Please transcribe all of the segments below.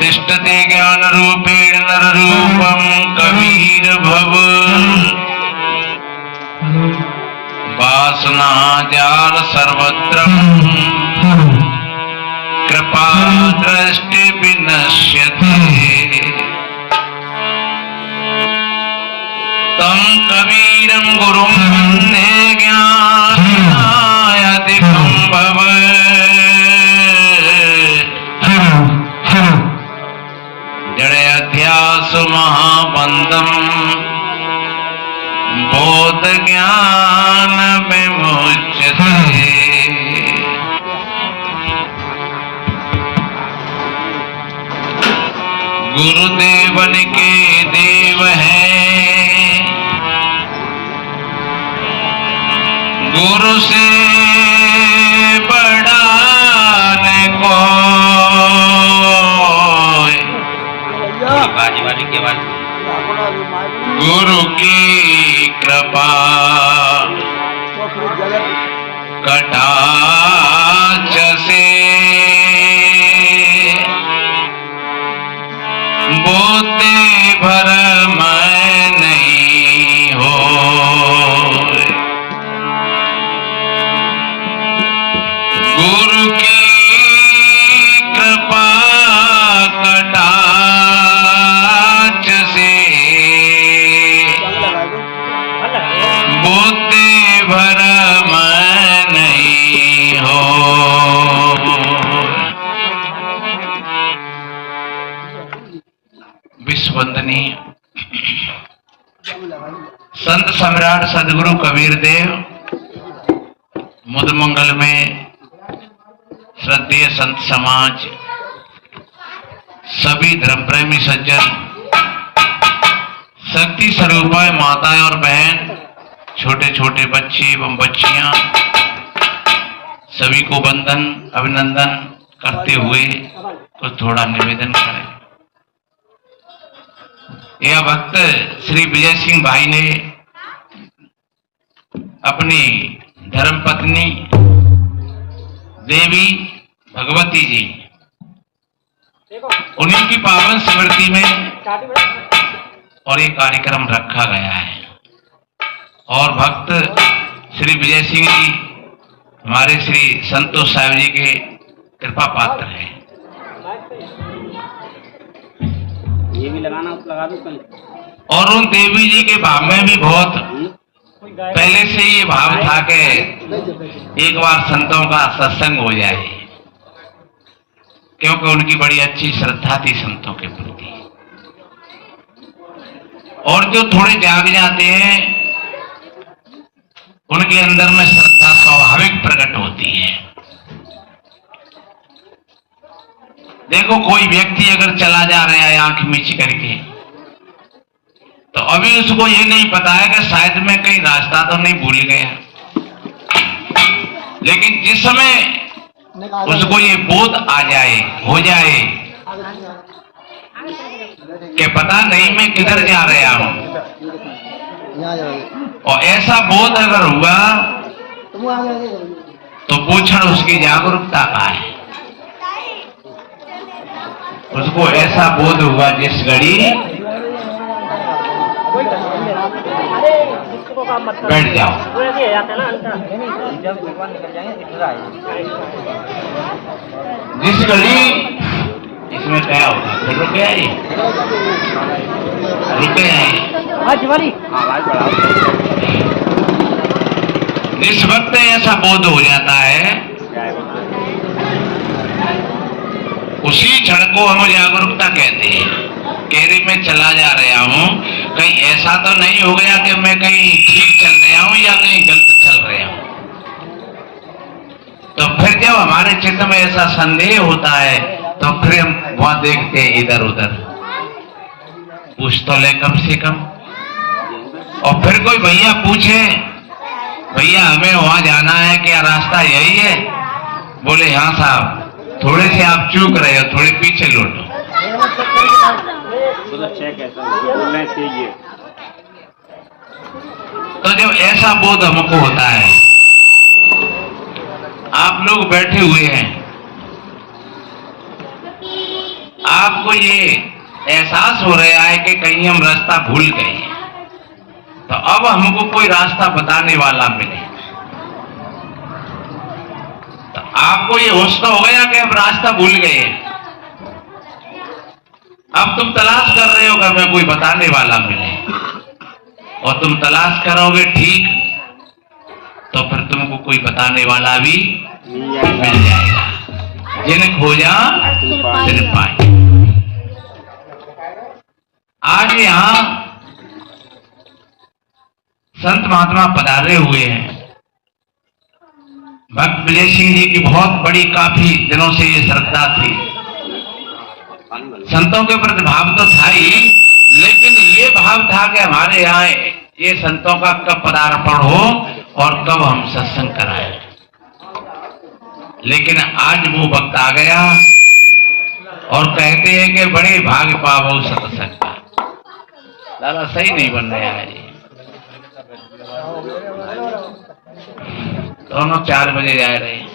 तिष्ठति ज्ञान रूपेण नर रूपम कबीर भव वासना जाल सर्वत्र कृपा दृष्टि विनश्यते तम कबीरं गुरुं वन्दे ज्ञानाधिकं भव जड़याध्यास महाबंधम बोध ज्ञान विमुच्यते। गुरुदेवन के देव हैं, गुरु से बड़ा न कोई। गुरु की कृपा कटाक्ष से बोते भरम नहीं हो। गुरु की कृपा कटाक्ष से बोते भरम नहीं हो। विश्ववंदनीय संत सम्राट सदगुरु कबीर देव मुदमंगल में श्रद्धेय संत समाज, सभी धर्म प्रेमी सज्जन, शक्ति स्वरूपाय माताएं और बहन, छोटे छोटे बच्चे एवं बच्चियां, सभी को वंदन अभिनंदन करते हुए कुछ थोड़ा निवेदन करें। यह भक्त श्री विजय सिंह भाई ने अपनी धर्मपत्नी देवी भगवती जी, उन्हीं की पावन स्मृति में और ये कार्यक्रम रखा गया है। और भक्त श्री विजय सिंह जी हमारे श्री संतोष साहिब जी के कृपा पात्र हैं। ये भी लगाना लगा दो। और उन देवी जी के भाव में भी बहुत पहले से ये भाव था कि एक बार संतों का सत्संग हो जाए, क्योंकि उनकी बड़ी अच्छी श्रद्धा थी संतों के प्रति। और जो थोड़े जाग जाते हैं उनके अंदर में श्रद्धा स्वाभाविक प्रकट होती है। देखो, कोई व्यक्ति अगर चला जा रहा है आंख मीच करके, तो अभी उसको ये नहीं पता है कि शायद मैं कहीं रास्ता तो नहीं भूल गया, लेकिन जिस समय उसको ये बोध आ जाए, हो जाए कि पता नहीं मैं किधर जा रहा हूं, और ऐसा बोध अगर हुआ तो पूछण उसकी जागरूकता का है। उसको ऐसा बोध हुआ जिस घड़ी बैठ जाओ, जिस घड़ी इसमें क्या होगा, फिर रुके आई, रुके आई। जिस वक्त ऐसा बोध हो जाता है उसी क्षण को हम जागरूकता कहते हैं। कह रही मैं चला जा रहा हूं, कहीं ऐसा तो नहीं हो गया कि मैं कहीं ठीक चल रहा हूं या कहीं गलत चल रहा हूं। तो फिर जब हमारे चित्त में ऐसा संदेह होता है तो फिर हम वहां देखते हैं इधर उधर, पूछ तो ले कम से कम। और फिर कोई भैया पूछे, भैया हमें वहां जाना है, क्या रास्ता यही है? बोले हाँ साहब, थोड़े से आप चूक रहे हो, थोड़े पीछे लौटो। जब ऐसा बोध हमको होता है, आप लोग बैठे हुए हैं, आपको ये एहसास हो रहा है कि कहीं हम रास्ता भूल गए हैं, तो अब हमको कोई रास्ता बताने वाला मिले, तो आपको ये होश तो हो गया कि अब रास्ता भूल गए हैं। अब तुम तलाश कर रहे हो कि हमें कोई बताने वाला मिले, और तुम तलाश करोगे ठीक, तो फिर तुमको कोई बताने वाला भी मिल जाएगा। जिन खोजा तिन पाए। आज यहां संत महात्मा पधारे हुए हैं। भक्त विजय सिंह जी की बहुत बड़ी, काफी दिनों से ये श्रद्धा थी, संतों के प्रति भाव तो था ही, लेकिन ये भाव था कि हमारे यहाँ ये संतों का कब पदार्पण हो और कब हम सत्संग कराएं। लेकिन आज वो वक्त आ गया, और कहते हैं कि बड़े भाग पावो सत्संग का। लाला सही नहीं बन रहा है ये, दोनों 4 बजे जा रहे हैं।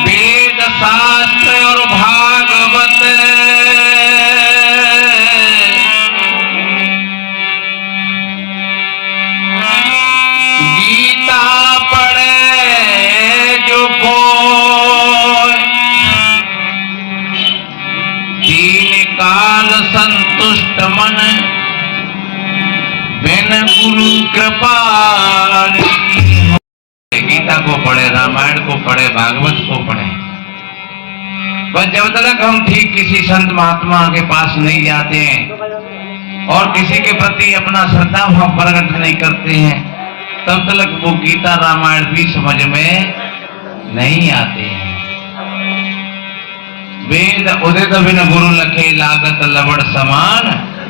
वेद शास्त्र और भागवत गीता पढ़े जो कोई, तीन काल संतुष्ट मन, बिन गुरु कृपा। गीता को पढ़े, रामायण को पढ़े, भागवत को पढ़े, बस जब तक हम ठीक किसी संत महात्मा के पास नहीं जाते हैं और किसी के प्रति अपना श्रद्धा भाव प्रकट नहीं करते हैं, तब तक वो गीता रामायण भी समझ में नहीं आते हैं। वेद उदित बिन गुरु लखे, लागत लवण समान,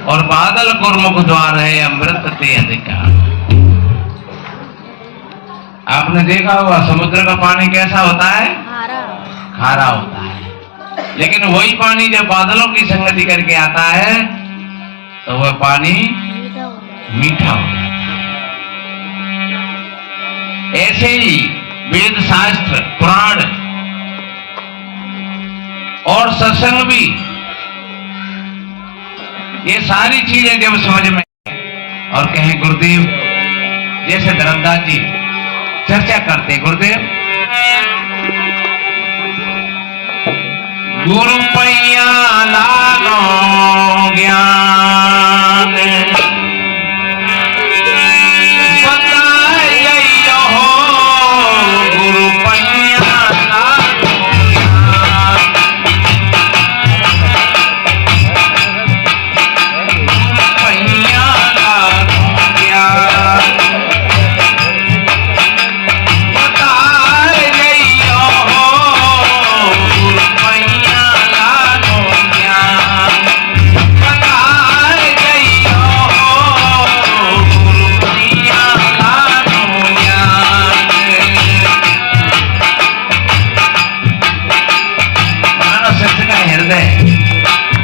और बादल गुरमुख द्वार है, अमृत ते अधिकार। आपने देखा होगा समुद्र का पानी कैसा होता है? खारा होता है, लेकिन वही पानी जब बादलों की संगति करके आता है तो वह पानी मीठा हो जाता है। ऐसे ही वेद शास्त्र, पुराण और सत्संग भी, ये सारी चीजें जब समझ में, और कहें गुरुदेव, जैसे धर्मदास जी चर्चा करते, गुरुदेव गुरु पैया लागो ज्ञान, बताए हो गुरु पैया लागो ज्ञान, पैया लागो ज्ञान,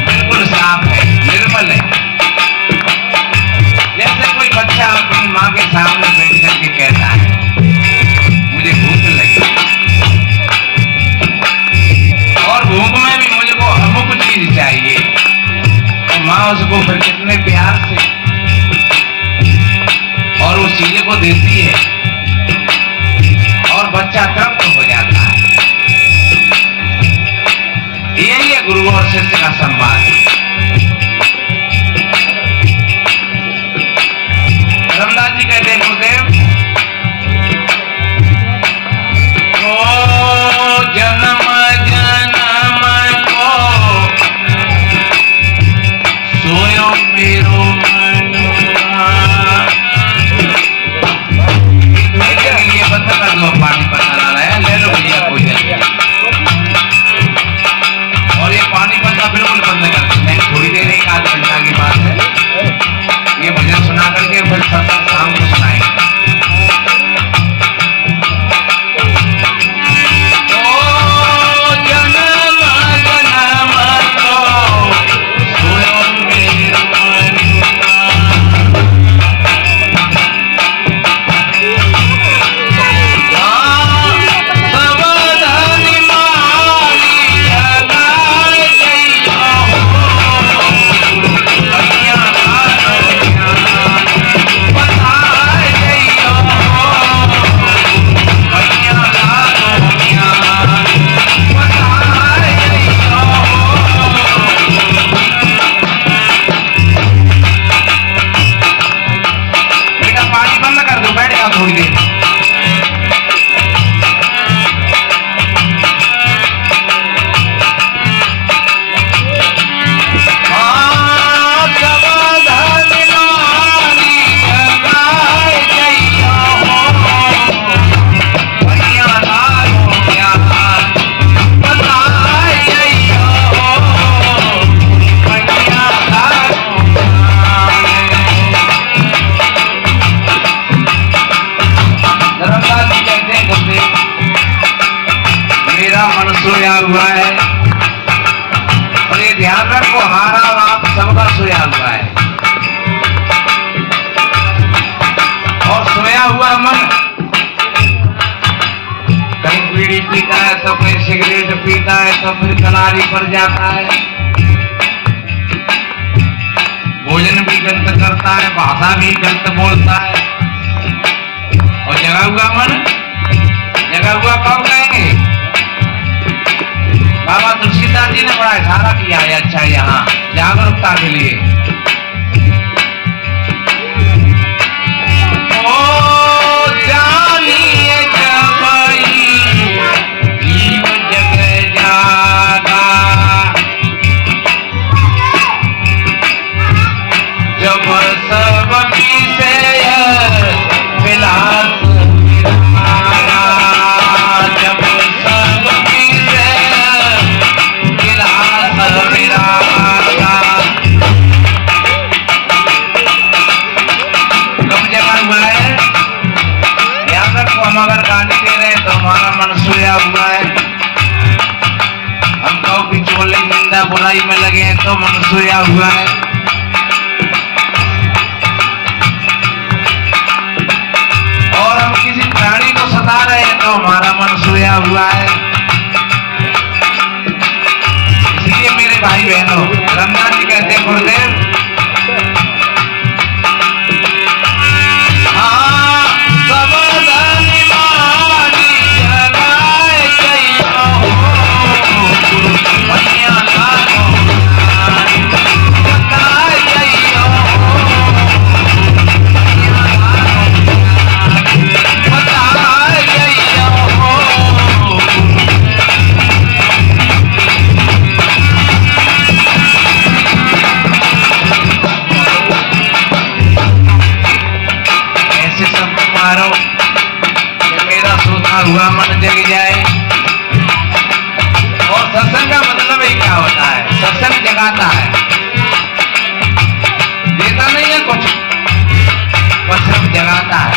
बिल्कुल साफ है, निर्मल है। जैसे कोई बच्चा अपनी माँ के सामने बैठ करके कहता है मुझे भूख लगी, और भूख में भी मुझको अमुक चीज चाहिए, तो माँ उसको फिर कितने प्यार से और उस चीज को देती है, और बच्चा तृप्त हो जाता है। यही है गुरु और शिष्य का संवाद। रामदास जी कहते हैं, गुरुदेव ओ जन्म जन्म को सोयो मेरो ये बता कर दो, पानी पता ला है, ले लो भैया, कोई नहीं। और ये पानी पता बिल्कुल पीता है तो कोई सिगरेट पीता है तो फिर कनारी पर जाता है, भोजन भी गलत करता है, भाषा भी गलत बोलता है। और जगा हुआ मन, जगा हुआ कब कहेंगे? बाबा तुलसीदास जी ने बड़ा इशारा किया है अच्छा यहाँ जागरूकता के लिए। ओ जानिए जबई जीव जग जागा, जब सब विषय विलास विरागा, जब सब विषय विलास विरागा। कब जगा हुआ है? याद रखो, हम अगर गाली दे रहे तो हमारा मन सोया हुआ है। हम कहो कि चोली निंदा बुराई में लगे हैं तो मन सोया हुआ है। और हम किसी प्राणी को सता रहे हैं तो हमारा मन सोया हुआ है। इसलिए मेरे भाई बहनों, रमदास जी कहते हैं गुरुदेव, हाँ सब धन मारी जगाए कहियो, गुरु भैया लागो जगाए कहियो, भैया लागो बताए कहियो। ऐसे शब्द मारो कि मेरा सोता हुआ मन जग जाए। और सत्संग का मतलब ही क्या होता है? सत्संग जगाता है, देता नहीं है कुछ, बस सिर्फ जगाता है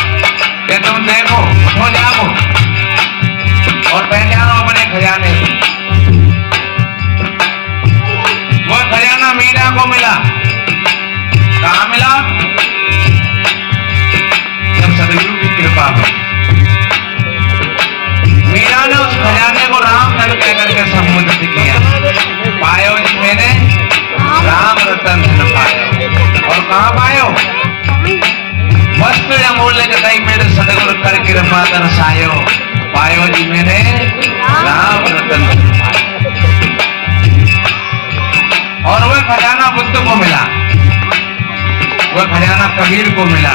कि तुम देखो, उठो जागो और पहचानो अपने खजाने को। वो खजाना मीरा को मिला, कहाँ मिला? जब सदगुरु की कृपा हुई। मीरा ने उस खजाने को राम धन कह करके संबोधित किया, पायो जी मैंने राम रतन धन पायो। और कहाँ पायो? वस्त्र अमूल्य कतई मेरे सदगुरु कर कृपा दर्शायो, पायो जी मैंने राम रतन धन पायो। और वह खजाना बुद्ध को मिला, वह खजाना कबीर को मिला,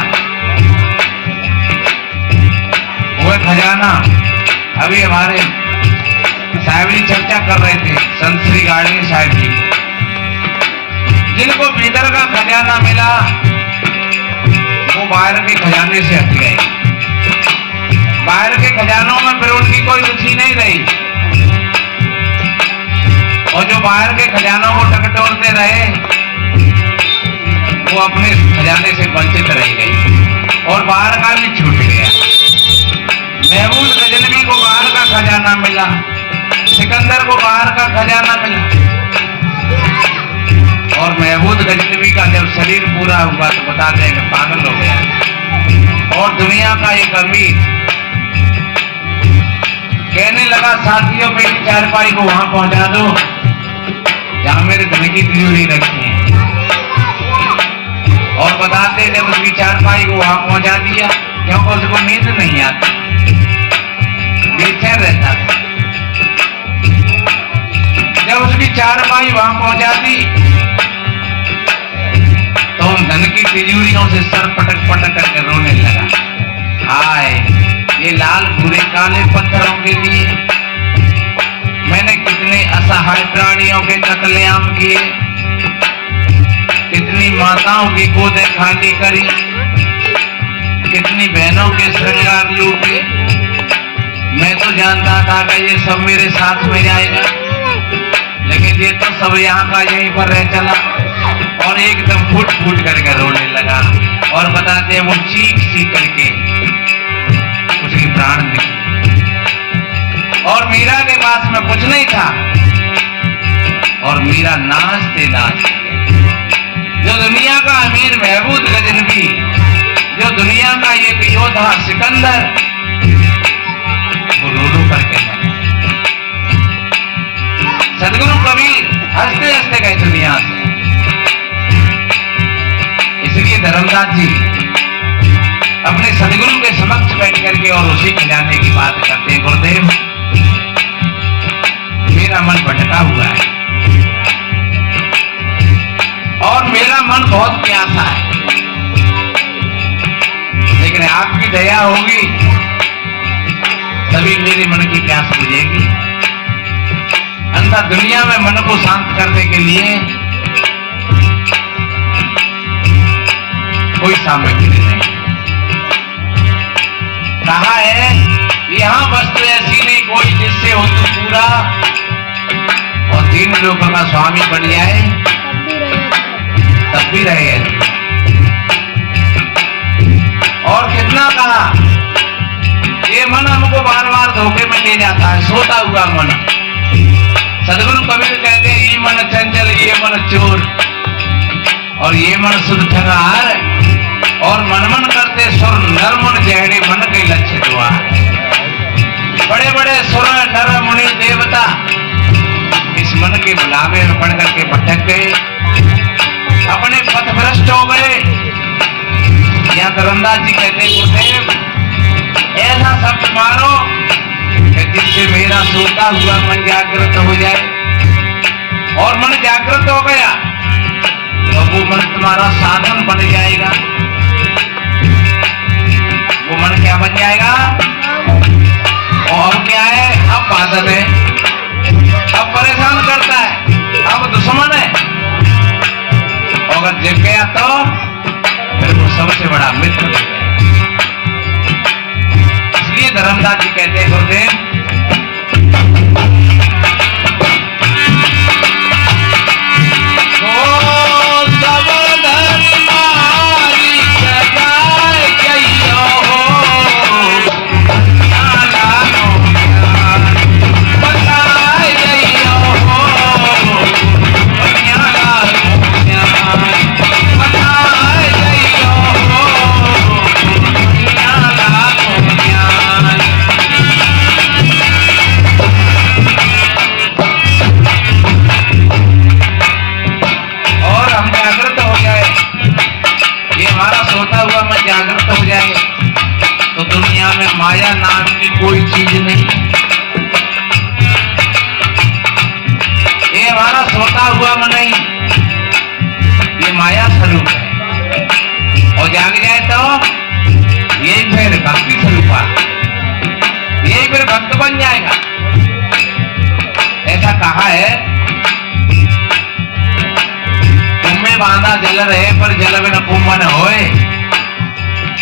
वह खजाना अभी हमारे साहब जी चर्चा कर रहे थे, संत श्री गाड़ी साहब जी को, जिनको भीतर का खजाना मिला वो बाहर के खजाने से हट गए। बाहर के खजानों में फिर उनकी कोई रुचि नहीं रही, और जो बाहर के खजानों को टकटोलते रहे वो अपने खजाने से वंचित रह गई और बाहर का भी छूट गया। महमूद गजनवी को बाहर का खजाना मिला, सिकंदर को बाहर का खजाना मिला, और महमूद गजनवी का जब शरीर पूरा हुआ तो बताते हैं कि पागल हो गया। और दुनिया का एक अमीर कहने लगा, साथियों मेरी चारपाई को वहां पहुंचा दो जहां मेरे धन की तिजोरी रखी है। और बताते जब उसकी चारपाई को वहां पहुंचा दिया, क्योंकि उसको नींद नहीं आती, बेचैन रहता था। जब उसकी चारपाई वहां पहुंचा दी तो उन धन की तिजोरियों से सर पटक पटक करके रोने लगा। हाय, ये लाल भूरे काले पत्थरों के लिए मैंने कितने असहाय प्राणियों के कत्लेआम किए, कितनी माताओं की गोदें खाली करी, कितनी बहनों के श्रृंगार लूटे। मैं तो जानता था कि ये सब मेरे साथ में जाएगा, लेकिन ये तो सब यहाँ का यहीं पर रह चला। और एकदम फूट फूट करके रोने लगा। और बताते हैं वो चीख चीख करके उसकी प्राण निकले। और मीरा के पास में कुछ नहीं था, और मीरा नाचते नाचते, जो दुनिया का अमीर महमूद गजनवी, जो दुनिया का एक योद्धा सिकंदर, वो रो रो करके मरा। सदगुरु कबीर हंसते हंसते गए दुनिया से। इसलिए धर्मदास जी अपने सदगुरु के समक्ष बैठ करके और उसी के जाने की बात करते हैं, गुरुदेव मेरा मन भटका हुआ है और मेरा मन बहुत प्यासा है, लेकिन आपकी दया होगी तभी मेरे मन की प्यास बुझेगी। अन्यथा दुनिया में मन को शांत करने के लिए कोई सामग्री नहीं। कहा है यहाँ वस्तु ऐसी नहीं कोई जिससे हो तू पूरा और 3 लोगों का स्वामी बन जाए तब भी रहे। और कितना कहा ये मन हमको बार बार धोखे में ले जाता है, सोता हुआ मन। सदगुरु कबीर कहते हैं ये मन चंचल ये मन चोर और ये मन शुद्ध ठगार और मनमन करते सुर नर मन जहरे मन के लक्ष्य द्वार। बड़े बड़े सुर नर मुनि देवता इस मन के बुलावे में पड़ करके भटक गए, अपने पथ भ्रष्ट हो गए। या धर्मदास जी कहते गुरुदेव ऐसा शब्द मारो कि जिससे मेरा सोता हुआ मन जागृत हो जाए, और मन जागृत हो गया तो वो मन तुम्हारा साधन बन जाएगा। वो मन क्या बन जाएगा? और क्या है? अब बादल है, अब परेशान करता है, अब दुश्मन है। अगर जग गया तो फिर वो सबसे बड़ा मित्र बन जाएगा। इसलिए धर्मदास जी कहते हैं गुरुदेव माया नाम की कोई चीज नहीं। ये हमारा सोता हुआ मन नहीं, ये माया स्वरूप है। और जाग जाए तो यही फिर भक्ति स्वरूप यही फिर भक्त बन जाएगा। ऐसा कहा है तुम्हें बांधा जल रहे पर जल में न कुमन होए,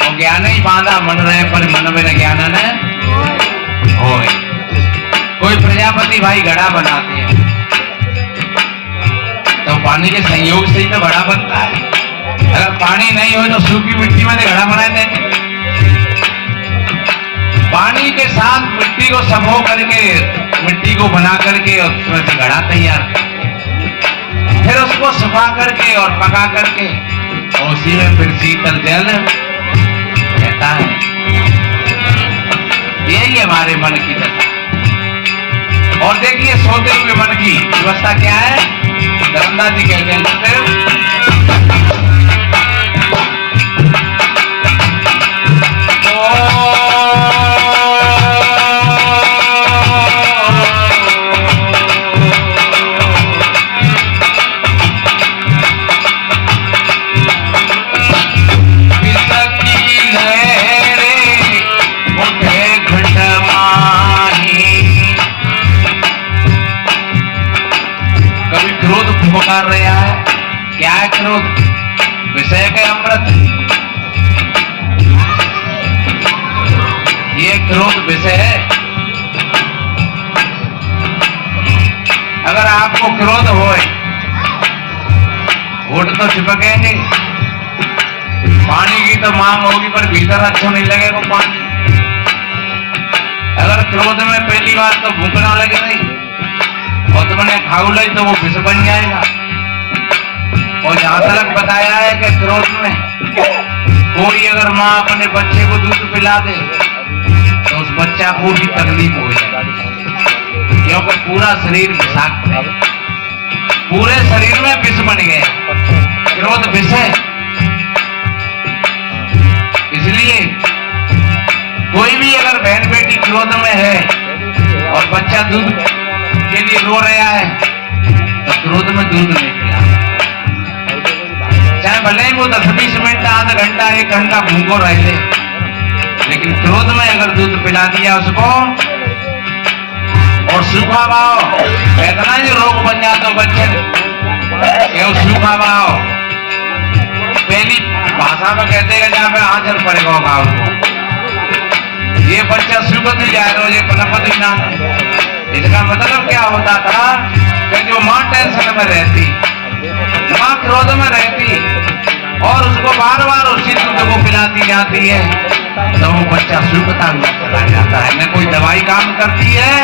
और ज्ञान ही बांधा मन रहे पर मन में न ज्ञान न होए। कोई प्रजापति भाई घड़ा बनाते हैं तो पानी के संयोग से ही तो घड़ा बनता है। अगर पानी नहीं हो तो सूखी मिट्टी में घड़ा बनाए देंगे। पानी के साथ मिट्टी को सबो करके मिट्टी को बना करके उसमें से घड़ा तैयार करके फिर उसको सुखा करके और पका करके और उसी में फिर शीतल जल रहता है। यही हमारे मन की दशा। और देखिए सोते हुए मन की व्यवस्था क्या है? धर्मदास जी कहते हैं पुकार रहा है। क्या है क्रोध? विषय के अमृत। ये क्रोध विषय है। अगर आपको क्रोध होए होठ तो चिपकेंगे, पानी की तो मांग होगी पर भीतर अच्छा नहीं लगेगा पानी। अगर क्रोध में पहली बार तो भूखना लगे नहीं और तुमने खाऊ ली तो वो विष बन जाएगा। और जहां तक बताया है कि क्रोध में कोई अगर माँ अपने बच्चे को दूध पिला दे तो उस बच्चा को भी तकलीफ हो जाएगी। क्योंकि पूरा शरीर विषाक्त है, पूरे शरीर में विष बन गया, क्रोध विष है। इसलिए कोई भी अगर बहन बेटी क्रोध में है और बच्चा दूध के लिए रो रहा है तो क्रोध में दूध नहीं पिलाना, चाहे भले ही वो 10-20 मिनट, आधा घंटा, 1 घंटा भूखो रहे, लेकिन क्रोध में अगर दूध पिला दिया उसको और सूखा भाव, इतना ही रोग बन जाता बच्चे क्यों सूखा भाव, पहली भाषा में कहते हैं जहाँ पे आंचल पड़ेगा गाँव को, ये बच्चा सूखत ही जाए रोजे पनपत ही ना। इसका मतलब क्या होता था कि जो माँ टेंशन में रहती, माँ क्रोध में रहती और उसको बार बार उसी दूध को पिलाती जाती है तो वो बच्चा सूखता हुआ चला जाता है, न कोई दवाई काम करती है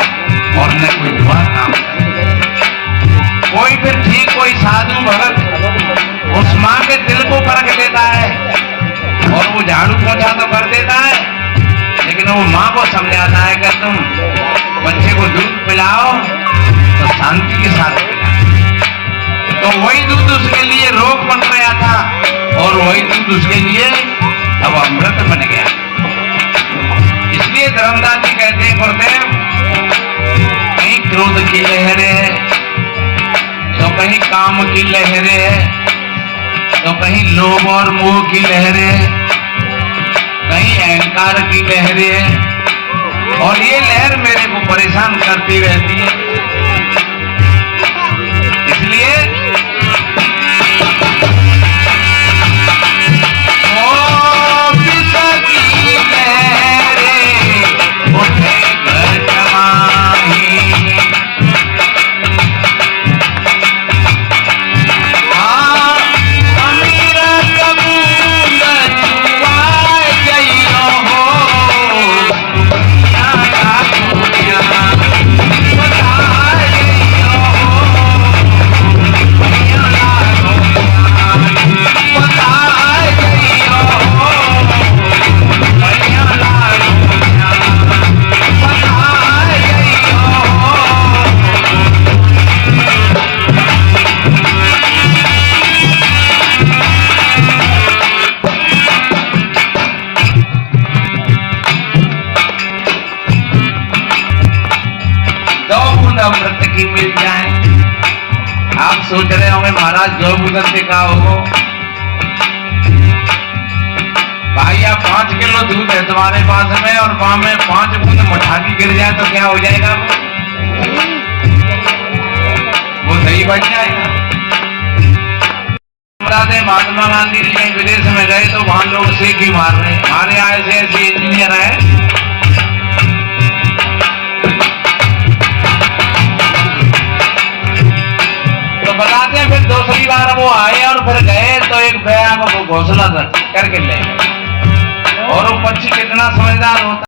और न कोई दुआ काम करती है। कोई फिर ठीक कोई साधु भगत उस माँ के दिल को परख लेता है और वो झाड़ू पोछा तो कर देता है, लेकिन वो माँ को समझाता है कि तुम बच्चे को दूध पिलाओ तो शांति के साथ पिलाओ। तो वही दूध उसके लिए रोग बन गया था और वही दूध उसके लिए अब अमृत बन गया। इसलिए धर्मदास जी कहते हैं गुरुदेव, कहीं क्रोध की लहरें है तो कहीं काम की लहरें है तो कहीं लोभ और मोह की लहरें है, कहीं अहंकार की लहरें है और ये लहर मेरे को परेशान करती रहती है। इसलिए अमृत की मिल जाए। आप सोच रहे होंगे महाराज 2 बूंद से क्या होगा? भाई आप 5 किलो दूध है तुम्हारे पास में और वहां में 5 बूंद मठाकी गिर जाए तो क्या हो जाएगा? वो दही बच जाएगा। महात्मा गांधी जी कहीं विदेश में गए तो वहां लोग सेक ही मार रहे, हमारे यहाँ ऐसे इंजीनियर है बताते हैं। फिर दूसरी बार वो आए और फिर गए तो एक बया को घोंसला करके ले गए और वो पक्षी कितना समझदार होता